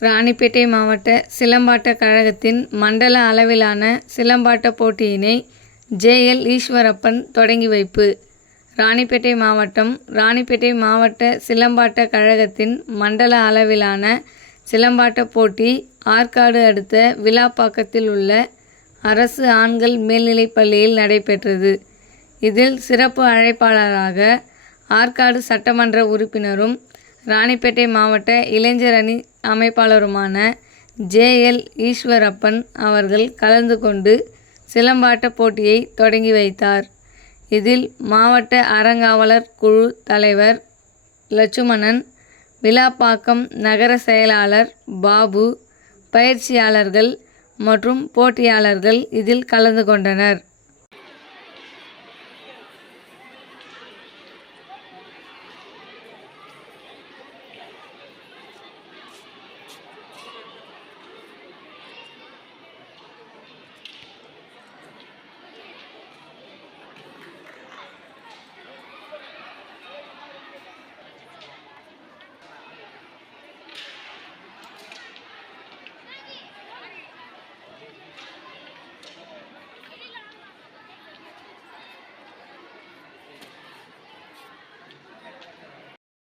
ராணிப்பேட்டை மாவட்ட சிலம்பாட்டக் கழகத்தின் மண்டல அளவிலான சிலம்பாட்டப் போட்டியினை ஜே.எல். ஈஸ்வரப்பன் தொடங்கி வைப்பு. ராணிப்பேட்டை மாவட்டம் ராணிப்பேட்டை மாவட்ட சிலம்பாட்டக் கழகத்தின் மண்டல அளவிலான சிலம்பாட்டப் போட்டி ஆற்காடு அடுத்த விளாப்பாக்கத்தில் உள்ள அரசு ஆண்கள் மேல்நிலைப் பள்ளியில் நடைபெற்றது. இதில் சிறப்பு அழைப்பாளராக ஆற்காடு சட்டமன்ற உறுப்பினரும் ராணிப்பேட்டை மாவட்ட இளைஞர் அணி அமைப்பாளருமான ஜே.எல். ஈஸ்வரப்பன் அவர்கள் கலந்து கொண்டு சிலம்பாட்டப் போட்டியை தொடங்கி வைத்தார். இதில் மாவட்ட அறங்காவலர் குழு தலைவர் லட்சுமணன், விளாப்பாக்கம் நகர செயலாளர் பாபு, பயிற்சியாளர்கள் மற்றும் போட்டியாளர்கள் இதில் கலந்து கொண்டனர்.